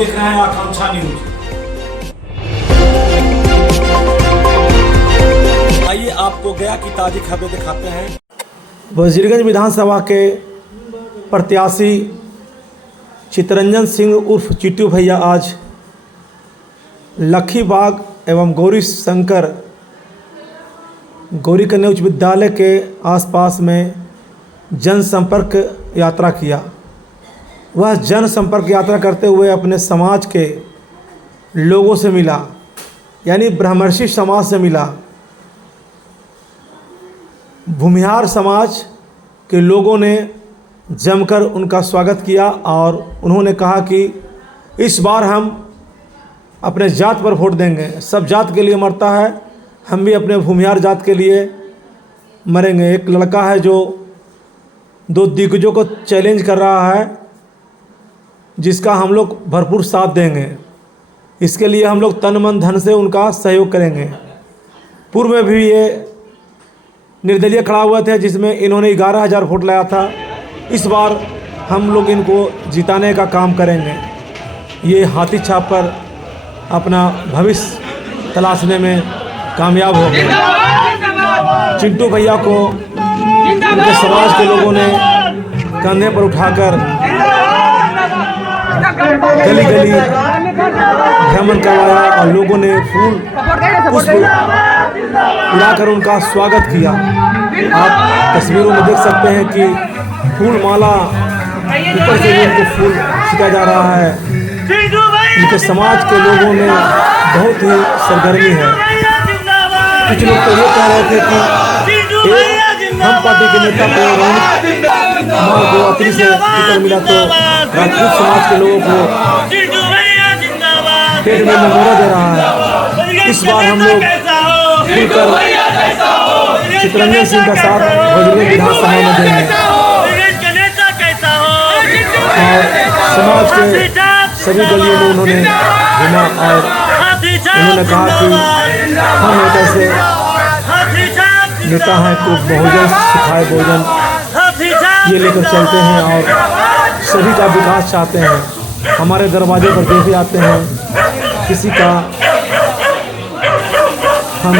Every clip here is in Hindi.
देख रहे हैं आकांक्षा न्यूज। आइए आपको गया की ताजी खबरें दिखाते हैं। वजीरगंज विधानसभा के प्रत्याशी चितरंजन सिंह उर्फ चिट्टू भैया आज लखीबाग एवं गौरी शंकर गौरी कन्या उच्च विद्यालय के आसपास में जनसंपर्क यात्रा किया। वह जनसंपर्क यात्रा करते हुए अपने समाज के लोगों से मिला, यानी ब्रह्मर्षि समाज से मिला। भूमिहार समाज के लोगों ने जमकर उनका स्वागत किया और उन्होंने कहा कि इस बार हम अपने जात पर वोट देंगे। सब जात के लिए मरता है, हम भी अपने भूमिहार जात के लिए मरेंगे। एक लड़का है जो दो दिग्गजों को चैलेंज कर रहा है, जिसका हम लोग भरपूर साथ देंगे। इसके लिए हम लोग तन मन धन से उनका सहयोग करेंगे। पूर्व में भी ये निर्दलीय खड़ा हुआ थे, जिसमें इन्होंने 11,000 वोट लाया था। इस बार हम लोग इनको जिताने का काम करेंगे। ये हाथी छाप पर अपना भविष्य तलाशने में कामयाब हो गए। चिंटू भैया को उनके समाज के लोगों ने कंधे पर उठाकर गली गली भ्रमण करवाया और लोगों ने फूल पुष्प उड़ाकर उनका स्वागत किया। आप तस्वीरों में देख सकते हैं कि फूल माला ऊपर से उनको फूल छिटा जा रहा है। उनके समाज के लोगों में बहुत ही सरगर्मी है। कुछ लोग तो ये कह रहे थे कि हम पार्टी के नेता को अपनी से टिकट मिला तो राजपूत समाज के लोगों को पेट में मंगोरा दे रहा है। इस बार हम लोग खुलकर चितरंजन सिंह का साथ वजीरगंज विधानसभा में देंगे और समाज के सभी गलियों में उन्होंने घूमा और उन्होंने कहा कि हम एक ऐसे नेता हैं को बहुजन सिखाए भोजन ये लेकर चलते हैं और सभी का विकास चाहते हैं। हमारे दरवाजे पर जो भी आते हैं, किसी का हम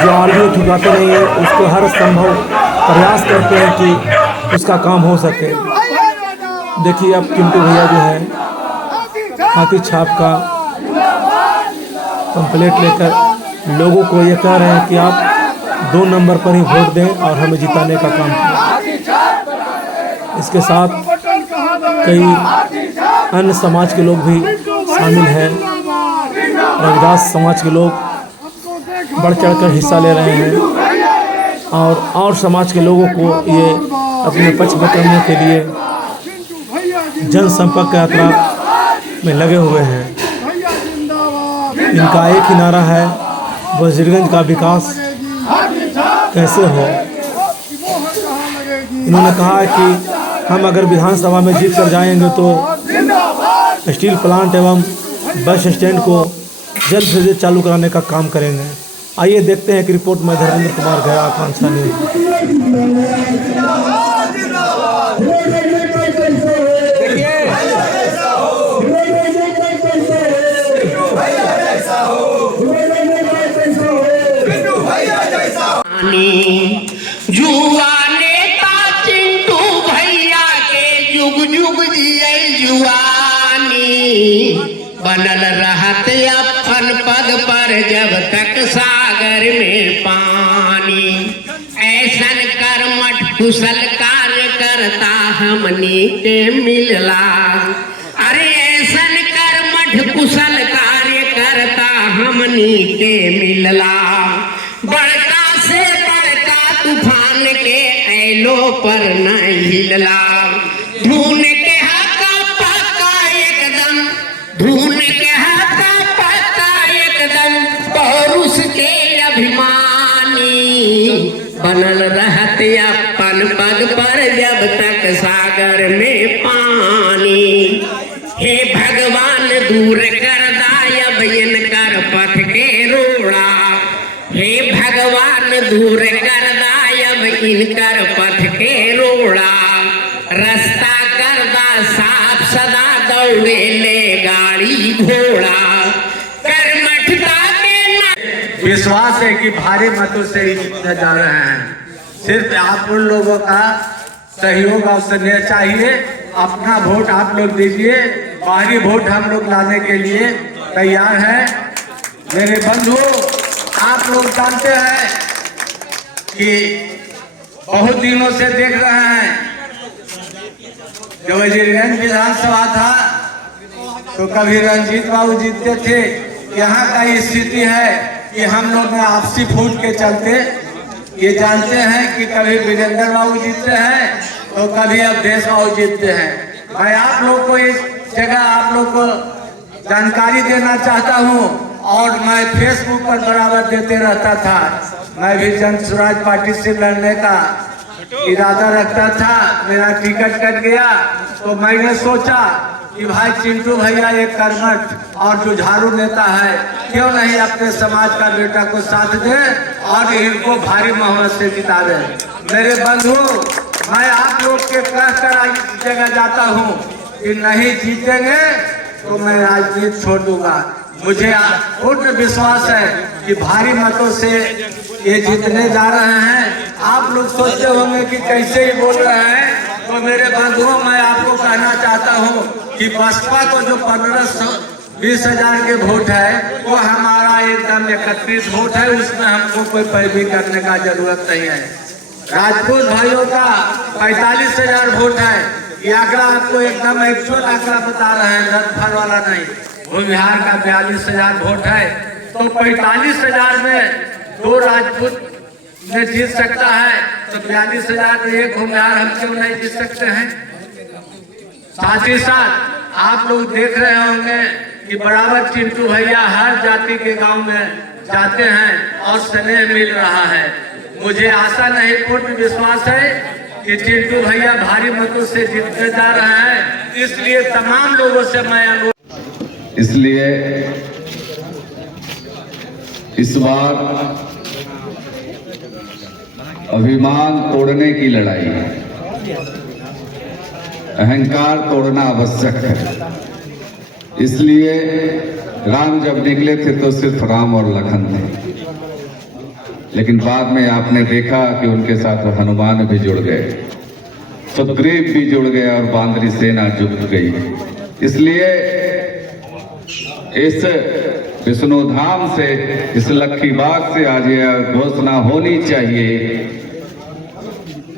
जो आर्मी ठुकाते नहीं है, उसको हर संभव प्रयास करते हैं कि उसका काम हो सके। देखिए अब चिंटू भैया जो है हाथी छाप का पंपलेट लेकर लोगों को ये कह रहे हैं कि आप 2 नंबर पर ही वोट दें और हमें जिताने का काम करें। इसके साथ कई अन्य समाज के लोग भी शामिल हैं। रविदास समाज के लोग बढ़ चढ़कर हिस्सा ले रहे हैं और समाज के लोगों को ये अपने पक्ष में करने के लिए जनसंपर्क यात्रा में लगे हुए हैं। इनका एक ही नारा है, वजीरगंज का विकास कैसे हो। इन्होंने कहा है कि हम अगर विधानसभा में जीत कर जाएंगे तो स्टील प्लांट एवं बस स्टैंड को जल्द से जल्द चालू कराने का काम करेंगे। आइए देखते हैं कि रिपोर्ट में धर्मेंद्र कुमार गया, आकांक्षा न्यूज। जुआ नेता चिंटू भैया के जुग जुग जिये जुआनी बनल रहत अपन पद पर जब तक सागर में पानी। ऐसन कर्मठ कुशल कार्य करता हमनी के मिलला। अरे ऐसन कर्मठ कुशल कार्य करता हमनी के मिलला। बड़का से बड़का तूफान के ऐलो पर न हिलला। धून के हाथा पक्का एकदम, धून के हाथा पक्का एकदम, पौरुष के अभिमानी बनल रहत अपन पद पर जब तक सागर में पानी। हे भगवान दूर कर दायब इनकर पथ के रोड़ा। हे भगवान दूर कर दायब इनकर पथ के रोड़ा। रास्ता कर दा साफ सदा दौड़े ले गाड़ी घोड़ा कर्मठता के ना विश्वास है कि भारी मतों से ही जीतने जा रहे हैं। सिर्फ आप उन लोगों का सहयोग और स्नेह चाहिए। अपना वोट आप लोग दीजिए, बाहरी वोट हम लोग लाने के लिए तैयार हैं। मेरे बंधु, आप लोग जानते हैं कि बहुत दिनों से देख रहे हैं, जब वजीरगंज विधानसभा था तो कभी रंजीत बाबू जीतते थे। यहाँ का स्थिति है कि हम लोग में आपसी फूट के चलते ये जानते हैं कि कभी वीरेंद्र बाबू जीतते हैं तो कभी अवधेश बाबू जीतते हैं। मैं आप लोग को इस जगह आप लोग को जानकारी देना चाहता हूँ, और मैं फेसबुक पर बराबर देते रहता था। मैं भी जन स्वराज पार्टी से लड़ने का इरादा रखता था। मेरा टिकट कट गया तो मैंने सोचा कि भाई चिंटू भैया एक कर्मठ और जुझारू नेता है, क्यों नहीं अपने समाज का बेटा को साथ दे और इनको भारी बहुमत से जिता दे। मेरे बंधु, मैं आप लोग के कहकर इस जगह जाता हूँ कि नहीं जीतेंगे तो मैं राजनीति छोड़ दूंगा। मुझे पूर्ण विश्वास है कि भारी मतों से ये जीतने जा रहे हैं। आप लोग सोचते होंगे कि कैसे ही बोल रहे हैं, तो मेरे बंधुओं, मैं आपको कहना चाहता हूँ कि बसपा को जो 15-20 हजार के वोट है वो हमारा एकदम एकत्रित वोट है, उसमें हमको कोई पैरवी करने का जरूरत नहीं है। राजपूत भाइयों का 45 हजार वोट है, ये आंकड़ा आपको एकदम एक्चुअल आंकड़ा बता रहे हैं, रद्द वाला नहीं। बिहार का 42 हजार वोट है, तो 45 हजार में 2 राजपूत में जीत सकता है, तो 42 हजार में एक बिहार हम क्यों नहीं जीत सकते हैं। साथ ही साथ आप लोग देख रहे होंगे कि बराबर चिंटू भैया हर जाति के गांव में जाते हैं और स्नेह मिल रहा है। मुझे आशा नहीं, पूर्ण विश्वास है कि चिंटू भैया भारी मतों से जीतने जा रहे हैं। इसलिए तमाम लोगों से मैं अनुरोध, इसलिए इस बार अभिमान तोड़ने की लड़ाई है, अहंकार तोड़ना आवश्यक है। इसलिए राम जब निकले थे तो सिर्फ राम और लखन थे, लेकिन बाद में आपने देखा कि उनके साथ हनुमान भी जुड़ गए, सुग्रीव भी जुड़ गए और बांदरी सेना जुट गई। इसलिए इस विष्णुधाम से, इस लक्खी बाग से आज यह घोषणा होनी चाहिए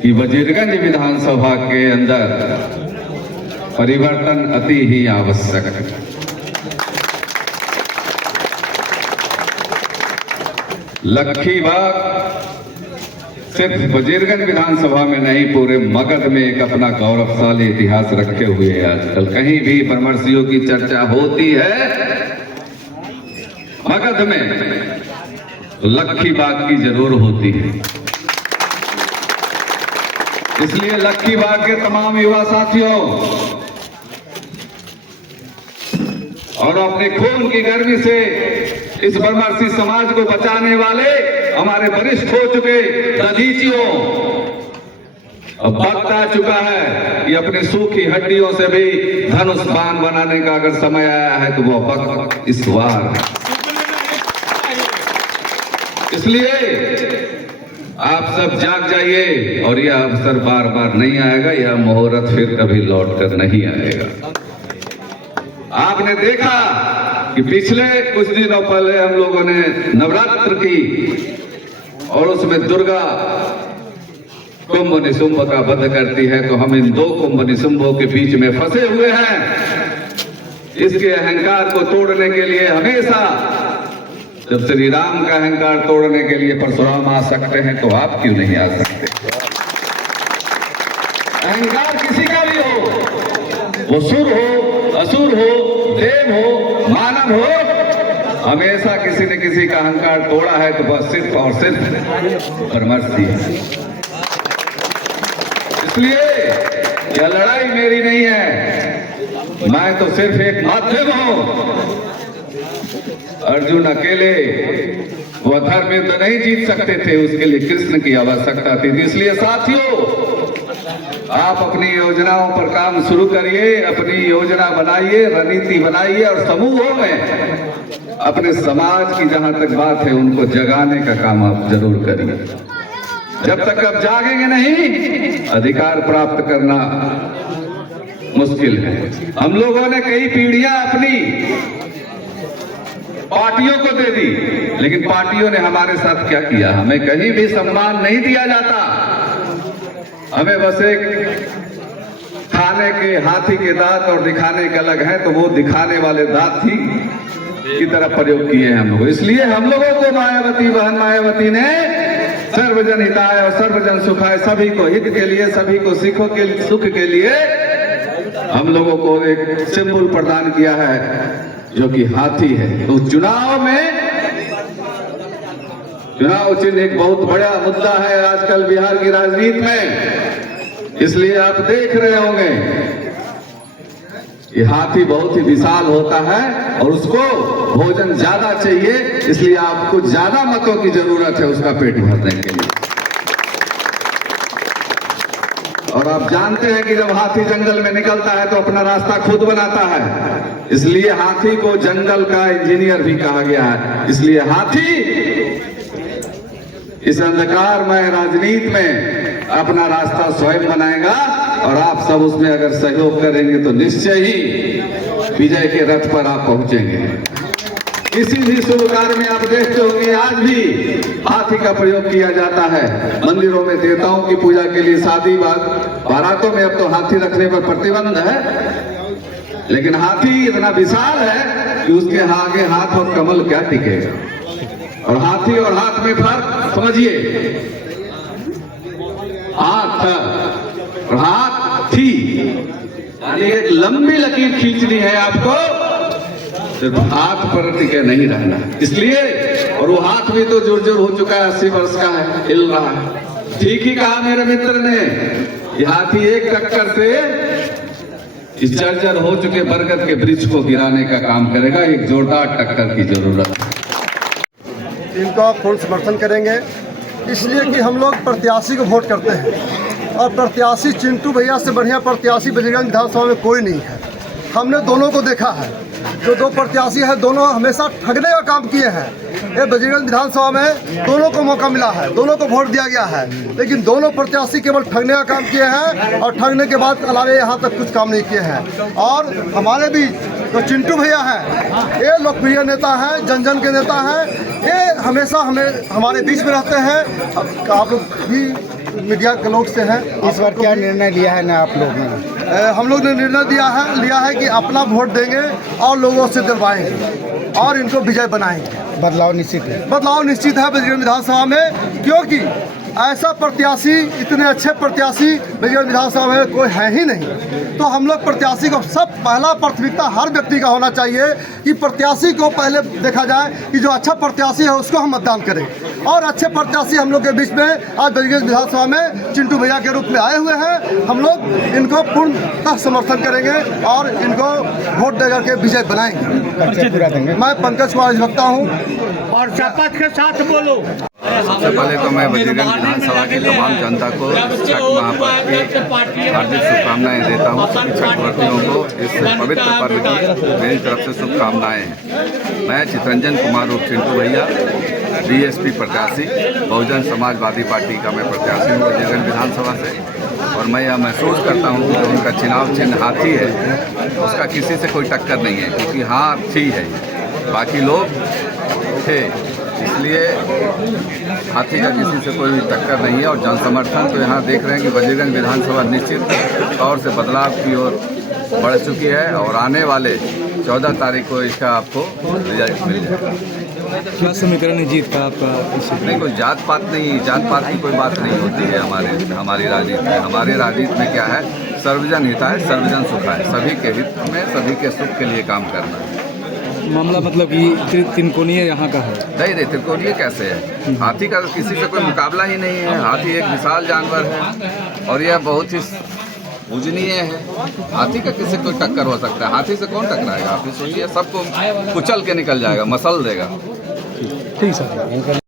कि वजीरगंज विधानसभा के अंदर परिवर्तन अति ही आवश्यक है। लक्खी बाग सिर्फ वजीरगंज विधानसभा में नहीं, पूरे मगध में एक अपना गौरवशाली इतिहास रखे हुए है। आजकल कहीं भी परमर्शियों की चर्चा होती है मगध में, तो लक्खी बाग की जरूर होती है। इसलिए लक्खी बाग के तमाम युवा साथियों और अपने खून की गर्मी से इस परमर्शी समाज को बचाने वाले हमारे वरिष्ठ हो चुके दधीचियों, अब वक्त आ चुका है कि अपनी सूखी हड्डियों से भी धनुष बाण बनाने का अगर समय आया है तो वो वक्त इस बार है। इसलिए आप सब जाग जाइए, और यह अवसर बार बार नहीं आएगा, यह मुहूर्त फिर कभी लौट कर नहीं आएगा। आपने देखा कि पिछले कुछ दिनों पहले हम लोगों ने नवरात्र की, और उसमें दुर्गा कुंभ निशुंभ का वध करती है, तो हम इन 2 कुंभ निशुंभों के बीच में फंसे हुए हैं। इसके अहंकार को तोड़ने के लिए हमेशा, जब श्री राम का अहंकार तोड़ने के लिए परशुराम आ सकते हैं, तो आप क्यों नहीं आ सकते। अहंकार किसी का भी हो, वो सुर हो, असुर हो, देव हो, मानव हो, हमेशा किसी न किसी का अहंकार तोड़ा है तो बस सिर्फ और सिर्फ परमर्शी है। इसलिए यह लड़ाई मेरी नहीं है, मैं तो सिर्फ एक माध्यम हूं। अर्जुन अकेले वो धर्म युद्ध नहीं जीत सकते थे, उसके लिए कृष्ण की आवश्यकता थी। इसलिए साथियों, आप अपनी योजनाओं पर काम शुरू करिए, अपनी योजना बनाइए, रणनीति बनाइए और समूहों में अपने समाज की जहां तक बात है उनको जगाने का काम आप जरूर करिए। जब तक आप जागेंगे नहीं, अधिकार प्राप्त करना मुश्किल है। हम लोगों ने कई पीढ़ियां अपनी पार्टियों को दे दी, लेकिन पार्टियों ने हमारे साथ क्या किया? हमें कहीं भी सम्मान नहीं दिया जाता। हमें बस एक खाने के हाथी के दांत और दिखाने के अलग है, तो वो दिखाने वाले दांत ही की तरह प्रयोग किए हैं हम लोग। इसलिए हम लोगों को मायावती बहन मायावती ने सर्वजन हिताय और सर्वजन सुखाय, सभी को हित के लिए, सभी को सुख के लिए हम लोगों को एक सिंबल प्रदान किया है जो कि हाथी है। तो चुनाव चिन्ह एक बहुत बड़ा मुद्दा है आजकल बिहार की राजनीति में। इसलिए आप देख रहे होंगे ये हाथी बहुत ही विशाल होता है और उसको भोजन ज्यादा चाहिए, इसलिए आपको ज्यादा मतों की जरूरत है उसका पेट भरने के लिए। और आप जानते हैं कि जब हाथी जंगल में निकलता है तो अपना रास्ता खुद बनाता है, इसलिए हाथी को जंगल का इंजीनियर भी कहा गया है। इसलिए हाथी इस अंधकारमय राजनीति में अपना रास्ता स्वयं बनाएगा और आप सब उसमें अगर सहयोग करेंगे तो निश्चय ही विजय के रथ पर आप पहुंचेंगे। किसी भी शुभ कार्य में आप देखते होंगे आज भी हाथी का प्रयोग किया जाता है। मंदिरों में देवताओं की पूजा के लिए, शादी बारातों में अब तो हाथी रखने पर प्रतिबंध है, लेकिन हाथी इतना विशाल है कि उसके आगे हाथ और कमल क्या टिकेगा। और हाथी और हाथ में फर्क समझिए, हाथ और हाथी यानी एक लंबी लकीर खींचनी है आपको, सिर्फ हाथ पर टिके नहीं रहना। इसलिए और वो हाथ भी तो जुर्जुर हो चुका है, 80 वर्ष का है, हिल रहा है। ठीक ही कहा मेरे मित्र ने, ये हाथी एक टक्कर से इस जर्जर हो चुके बरगद के वृक्ष को गिराने का काम करेगा। एक जोरदार टक्कर की जरूरत है। इनका पूर्ण समर्थन करेंगे, इसलिए कि हम लोग प्रत्याशी को वोट करते हैं और प्रत्याशी चिंटू भैया से बढ़िया प्रत्याशी बजरंग विधानसभा में कोई नहीं है। हमने दोनों को देखा है, जो दो प्रत्याशी हैं दोनों हमेशा ठगने का काम किए हैं। ये बजरंग विधानसभा में दोनों को मौका मिला है, दोनों को वोट दिया गया है, लेकिन दोनों प्रत्याशी केवल ठगने का काम किए हैं और ठगने के बाद अलावे यहाँ तक कुछ काम नहीं किए हैं। और हमारे बीच तो चिंटू भैया हैं, ये लोकप्रिय नेता हैं, जन जन के नेता हैं, ये हमेशा हमारे बीच में रहते हैं। आप लोग भी मीडिया के लोग से हैं, इस बार क्या निर्णय लिया है ना आप लोग ने? हम लोग ने निर्णय लिया है कि अपना वोट देंगे और लोगों से दिलवाएंगे और इनको विजय बनाएंगे। बदलाव निश्चित है। बदलाव निश्चित है बजरंग विधानसभा में, क्योंकि ऐसा प्रत्याशी, इतने अच्छे प्रत्याशी बजरंग विधानसभा में कोई है ही नहीं। तो हम लोग प्रत्याशी को सब पहला प्राथमिकता हर व्यक्ति का होना चाहिए कि प्रत्याशी को पहले देखा जाए कि जो अच्छा प्रत्याशी है उसको हम मतदान करें। और अच्छे प्रत्याशी हम लोग के बीच में आज बजरंग विधानसभा में चिंटू भैया के रूप में आए हुए हैं। हम लोग इनको पूर्णतः समर्थन करेंगे और इनको वोट देकर के विजय बनाएंगे। मैं पंकज कुमार अधिवक्ता हूँ और शपथ के साथ बोलो। सबसे पहले तो मैं बजरंग विधानसभा की तमाम जनता को छठ महापर्व की हार्दिक शुभकामनाएं देता हूँ। छठवर्तियों को इस पवित्र पर्व की मेरी तरफ से शुभकामनाएं हैं। मैं चितरंजन कुमार उर्फ चिंटू भैया, बीएसपी प्रत्याशी, बहुजन समाजवादी पार्टी का मैं प्रत्याशी हूँ बजरंग विधानसभा से। और मैं यह महसूस करता हूँ कि जो उनका चुनाव चिन्ह हाथी है उसका किसी से कोई टक्कर नहीं है, क्योंकि हाथी है, बाकी लोग थे, इसलिए हाथी का किसी से कोई टक्कर नहीं है। और जन समर्थन तो यहाँ देख रहे हैं कि बजरंग विधानसभा निश्चित तौर से बदलाव की ओर बढ़ चुकी है और आने वाले 14 तारीख को इसका आपको रिजल्ट मिल जाएगा। क्या समीकरण है जीत का आपका? नहीं, कोई जात पात नहीं, जात पात की कोई बात नहीं होती है हमारी राजनीति में। हमारे राजनीति में क्या है, सर्वजन हिताय सर्वजन सुखाय, सभी के हित में, सभी के सुख के लिए काम करना है। मामला मतलब कि त्रिकोणीय यहाँ का है? नहीं, त्रिकोणीय कैसे है? हाथी का किसी से कोई मुकाबला ही नहीं है। हाथी एक विशाल जानवर है और यह बहुत ही पूजनीय है। हाथी का किसी कोई टक्कर हो सकता है? हाथी से कौन टकराएगा? आप सोचिए, सबको कुचल के निकल जाएगा, मसल देगा। ठीक सर।